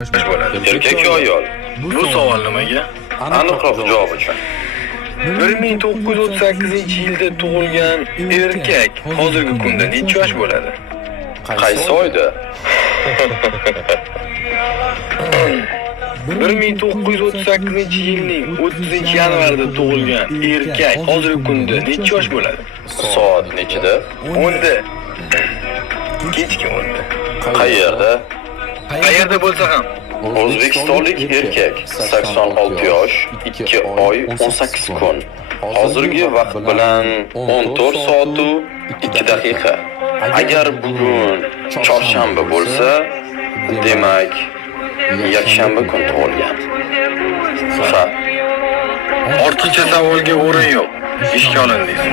bo'ladi. Erkak yo ayol? Bu savol nimaga? Aniqroq javob uchun. 1938-yilda tug'ilgan erkak hozirgi kunda necha yosh bo'ladi? Qaysi oyda? 1938-yilning 30-yanvarida tug'ilgan erkak hozirgi kunda necha yosh bo'ladi? Soat nechida? 10da. Kechki 10da. Qayerda? Qayerda bo'lsa ham. O'zbekistonlik erkak 86 yosh, 2 oy, 18 kun. Hozirgi vaqt bilan 14 soat 2 daqiqa. Agar bugun chorshanba bo'lsa, demak yakshanba kun tug'ilgan. Ha. Ortiqcha savolga o'rin yo'q. Ishga olindingiz.